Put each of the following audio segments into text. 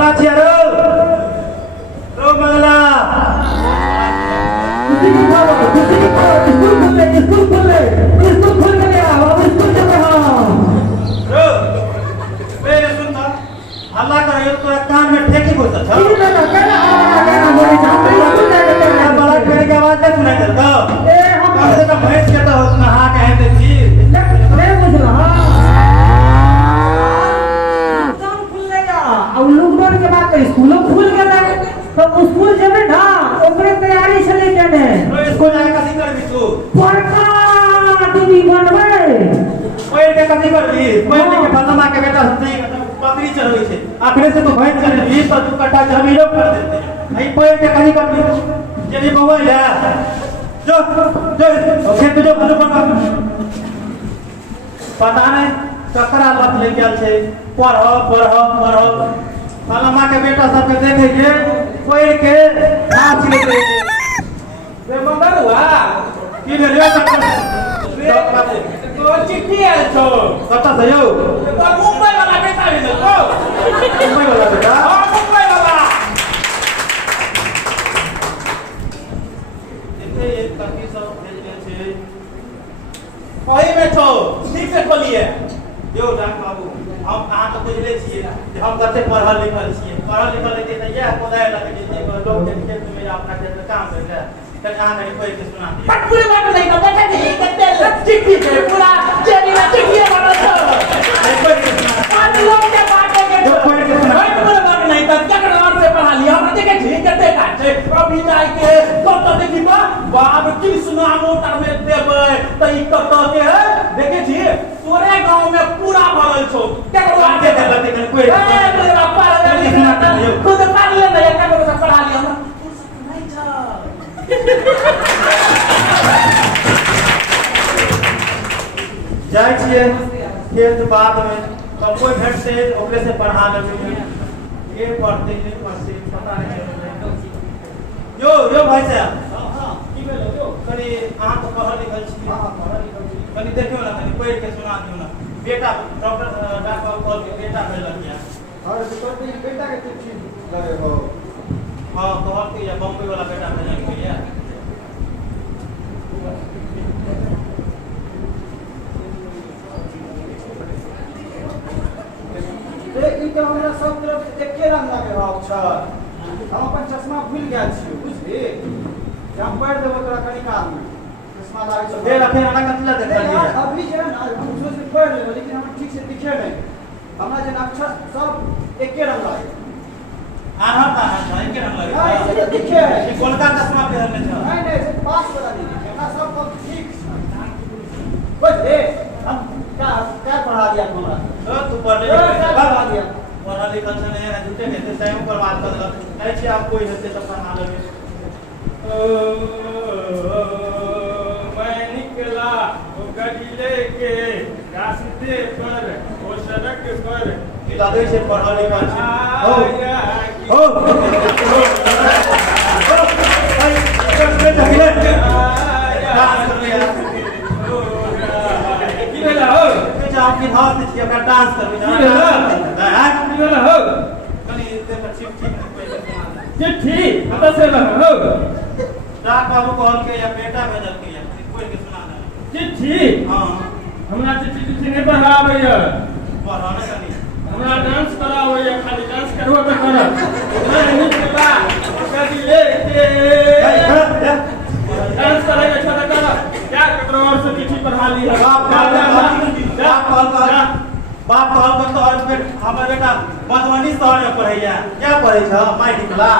कमला छिया रो मंगला स्कूल खुल गया अब स्कूल चल रहा रो मेरे सुनता हल्ला कर तो कान में ठेकी घुसता था बड़ा पेड़ की आवाज नहीं सुनाई देता कम से कम भैंस के तो नहा के हैं देखी नहीं बुझ रहा काम खुल गया अब लॉकडाउन के बाद तो स्कूल खुल गया तो स्कूल जमे ना ओकरे तैयारी चले जाने तो स्कूल जाके कथी करबी तू पढ़ता दीदी बनवे पैर के कथी करबी पैर के बदमा के बेटा सही बकरी चढ़ोई छे आखरे से तो भैंस चढ़ी पर तू कट्टा जमीनो कर देते नहीं पैर के कथी करबी ये भी मोबाइल है जो खेत जो भलो पर पता नहीं ककरा बात ले गेल छे पढ़ फलमा के बेटा सबके देखे जे पैर के नाच ले रे मंगल हुआ की भेलियो तो चिट्ठी आयल छो कता से यौ तो मुंबई वाला बेटा भेल तो मुंबई वाला बेटा हां मुंबई वाला एते एक काकी सब भेज गेल छे ओही में छो ठीक से खोलिए यो डाक बाबू हम कहां तो बुझले छिए जे हम कते पढ़ल लिखल छिए लेते त या कोदाय लगे जे लोग के खेत में अपना खेत में काम करले त कहां नहीं कोई के सुना दिए बट पूरे बात नहीं तो बेटा जी कते चिट्ठी पे पूरा जेनी ना चिट्ठी बनल छो नहीं कोई के सुना पांच लोग के बाटे के जो कोई के सुना पूरे बात नहीं तो क्या कर से पढ़ा लिया हम देखे ठीक करते काटे अभी जाए के तो देखी बा बाप की सुना मोटर में देबे त ई कत के है देखे छी तोरे गांव में पूरा भरल छो क्या करवा के गलती कर कोई मेरे बापा खुद पढ़ ले नहीं क्या करो सब पढ़ा लिया हम नहीं था जाय छिए खेत बाद में तो कोई भेट से ओकरे से पढ़ा लेबे ये पढ़ते पता नहीं यो भाई साहब हां की भेलो यो कनी अहां तो पढ़ल लिखल छी हां पढ़ल लिखल छी कनी देखियो ना कनी पढ़ के सुना दियो ना बेटा डॉक्टर डॉक्टर कॉल के बेटा भेल क्या और तो बेटा के चिट्ठी लगे हो हां कहत के या बम्बई वाला बेटा भेल क्या ई तो हमरा सब तरफ एके रंग लगे हो छ हम अपन चश्मा भूल गेल छी बुझली हम पढ़ देबो तोरा कनी काल में चश्मा लागे छ दे रखे ना कतला देखलिए अभी जे ना हम सोच के पढ़ लेबो लेकिन हम ठीक से दिखे नहीं हमरा जे अक्षर सब एके रंग लगे आहा के रंग लगे हां ये दिखे ये कोलकाता चश्मा पहनले छ नहीं से पास वाला नहीं दिखे हमरा सब ठीक बुझले हम क्या पढ़ा दिया हमरा तो तू पढ़ ले पढ़ा दिया पढ़ा लिखल से नहीं है झूठे कहते टाइम पर बात कर नहीं छी आप कोई होते तो पढ़ा लेबे मैं निकला वो गाड़ी लेके रास्ते पर वो सड़क पर इलादे से पढ़ा लिखल छी हो भाई कसमे जहिले डांस कर लिया की भेला हो ते आपकी हाथ से छिया का डांस कर लिया की भेला हो कनी देख चिट्ठी चिट्ठी पता से हो डाक बाबू कॉल के या बेटा भेजल के या कोई के सुना ना चिट्ठी हां हमरा चिट्ठी नहीं पढ़ावे है पढ़ाना कनी हमरा डांस करावे है खाली डांस करवा पे कर मैं निकला गाड़ी लेके डांस करेगा छोटा करा क्या करो और से चिट्ठी पढ़ा ली है बाप कॉल कर तो आज बेट हमर बेटा मधुबनी शहर में पढ़ैया क्या पढ़ै छ माय निकला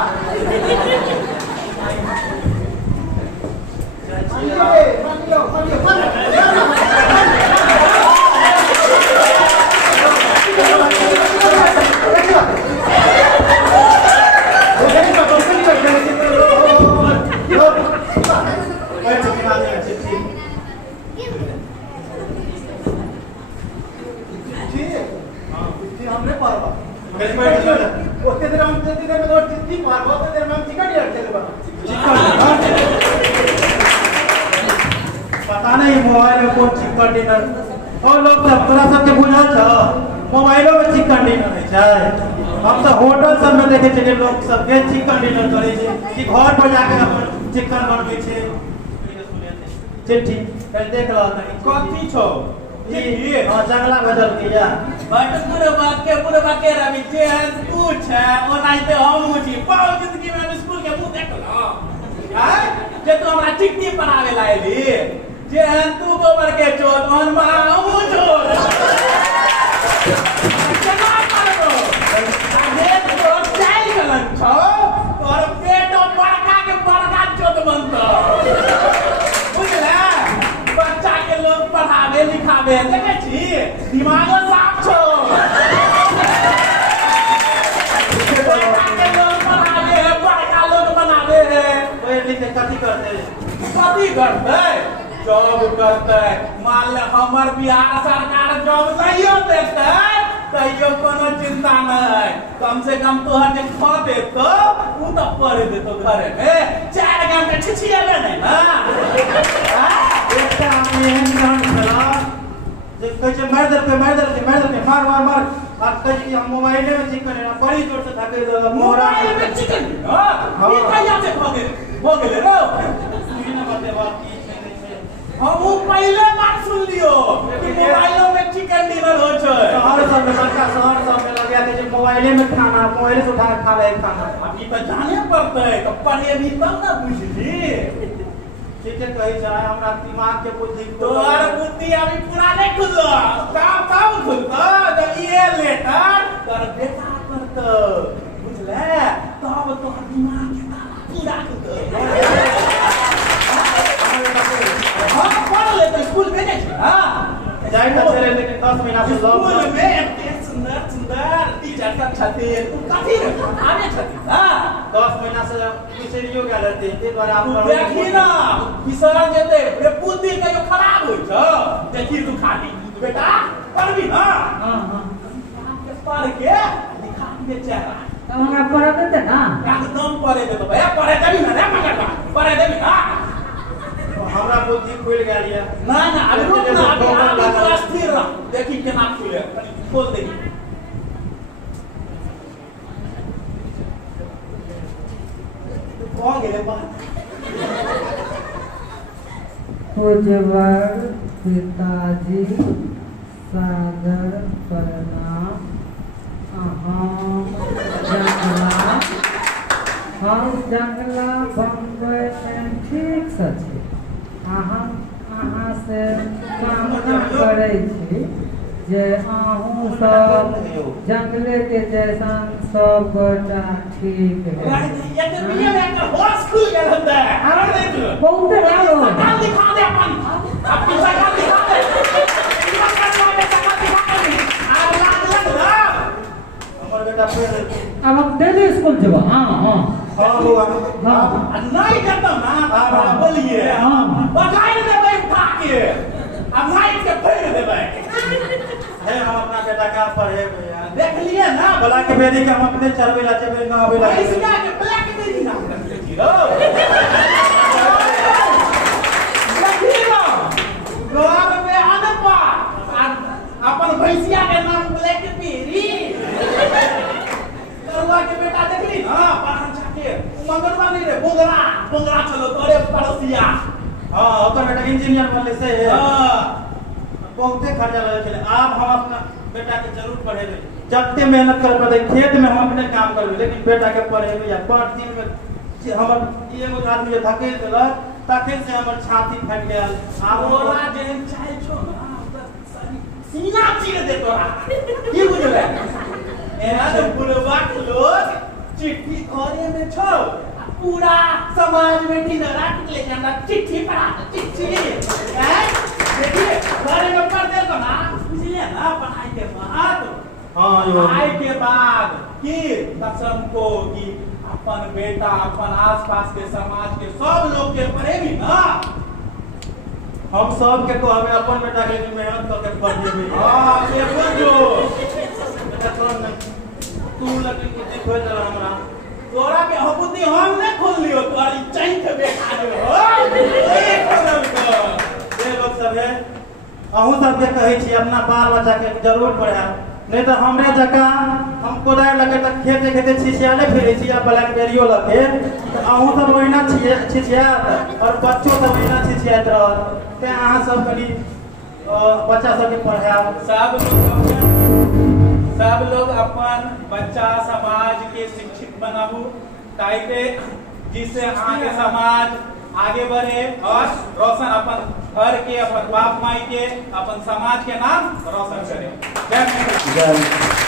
ओते देर हम जति देर में तो चिट्ठी मार बहुत देर में हम टिकट यार चले बा पता नहीं मोबाइल में कौन चिकन डिनर और लोग सब तोरा सबके बुझल छ मोबाइलो में चिकन डिनर है छै। हम तो होटल सब में देखे छे कि लोग सब के चिकन डिनर करे छे कि घर पर जाके अपन चिकन बनबै छे। चल ठीक कल देख लो तनी कथी छौ ये हां जंगला बदल के या बट पूरे बात के रवि जे तू छै ओनाइते हम छी पाउ जिंदगी में स्कूल के मुंह देखलो हां जे तू हमरा चिट्ठी पढ़ावे ला एली जे तू गोबर के चोट मन मारा हमू चोट केना करबो आगे तो चाइल गलन छौ और पेट बड़का चोट बनतो बुझला बच्चा के लोग पढ़ावे लिखावे देखे छी दिमाग साफ छो बच्चा के लोग पढ़ावे बड़का लोग बनावे ओए लिखे कथी करते जॉब करते मान ले हमर बिहार सरकार जॉब नहीं देते तैयो कोनो चिंता नहीं कम से कम तोहर जे खा देतो उ तो पढ़ देतो घरे में 4 घंटे छिछिएबे नहीं ना एकटा एहन काम छला जे कहै छै मार दे मार आ कहै छै हम मोबाइले में चिकन है बड़ी जोर से धके दे मोबाइल में चिकन हां ये कहिया से हो गेले रो सुनी ना बाते बात की छै नहीं छै हम वो पहले बार सुन लियो कि मोबाइलों में चिकन डिनर हो छै शहर सब में बच्चा शहर सब में लगा के मोबाइले में खाना मोबाइल से उठा के खा ले खाना अभी तो जाने पड़ते तो पढ़े भी तब ना बुझली ठीक है कही जाए हमरा दिमाग के बुद्धि तोहर बुद्धि अभी पूरा नहीं खुललो कब खुलतो जब ये लेटर कर बेटा करतो बुझले तब तोहर दिमाग के ताला पूरा खुलतो हां पढ़ ले तो स्कूल भेजे छै हां जाए तो चले लेकिन 10 महीना से स्कूल में एते सुंदर टीचर सब छथिन तू कथी आने छथिन हां 10 महीना से बिसरियो गेल रहते ते द्वारा आप देखी ना बिसर जेते रे बुद्धि के जो खराब होय छ देखी तू खाली बेटा पढ़बी ना हां के पढ़ के लिखा के चेहरा तो हमरा पढ़ा देते ना एकदम पढ़े देबो भैया पढ़े देबी ना रे मगर पढ़े देबी ना हमरा बुद्धि खुल गेल या ना अभी रुक ना अभी तो स्थिर रह देखी केना खुले खोल दे कौन गेले बात पूज्यवर पिताजी सादर प्रणाम हम जंगला बम्बई में ठीक छी अहाँ से कामना करै छी जे अहूँ सब जंगले के जैसन सब गोटा ठीक है ये तो बिया में का होश खुल गेल होता है आराम दे तू बहुत डालो सकाल दिखा दे अपन सकाल दिखा दे सकाल दिखा दे आ लाग ना हमर बेटा पढ़ अब हम डेली स्कूल जब हां बुआ हां नहीं करता ना बोलिए बजाई देबै उठा के अब नाइट के फेर देबै है हम अपना बेटा का पढ़े भैया देख लिए ना भला के बेरी के हम अपने चलबे ला चलबे ना आबे ला इसका के ब्लैक बेरी नाम कर लो देखियो घर में अनपा अपन भैंसिया के नाम ब्लैक बेरी करवा के बेटा देखली ना पढ़न जाके मंगरवा नहीं रे बोंगरा चलो तोरे पड़ोसिया हां ओकर बेटा इंजीनियर बनले से हां बहुते खर्चा लगे चले आप हम अपना बेटा के जरूर पढ़ेबे जत्ते मेहनत करे पड़े खेत में हम अपने काम करबे लेकिन बेटा के पढ़ेबे या 5 दिन में हमर एगो आदमी थके देलक तखे से हमर छाती फट गेल तोरा जेहन चाहे छो ना सीना चीर दे तोरा की बुझले एना बुढ़वा के लोग चिट्ठी घरे में छो पूरा समाज में दिन रात ले जाना चिट्ठी पढ़ा चिट्ठी हैं देखिए घरे में पढ़ दे तो ना बुझलिए ना पढ़ाई के बाद हां यो पढ़ाई के बाद की कसम को कि अपन बेटा अपन आसपास के समाज के सब लोग के पढ़ेगी ना हम सब के कहबे अपन बेटा के मेहनत करके पढ़ेबे हां ये बुझो बेटा तू लगे बुद्धि खोल दला हमरा तोरा के बुद्धि हम नहीं खोल लियो तोरी चाहि के बेटा हो ए खोल ये लोग सब है अहू सब के कहै छी अपना बाल बच्चा के जरूर पढ़ाओ नहीं तो हमरे जका हम कोदार लगे तक खेते खेते छिछियाले फिरे छी आ ब्लैकबेरियो लगे तो अहूँ सब ओहिना छिछियात और बच्चों सब ओहिना छिछियात रहत ते अहाँ सब कनी बच्चा सबके पढ़ाब सब लोग अपन बच्चा समाज के शिक्षित बनाबू ताकि जिससे आगे समाज आगे बढ़े और रोशन अपन घर के अपन बाप माई के अपन समाज के नाम रोशन करे। जय माता दी। जय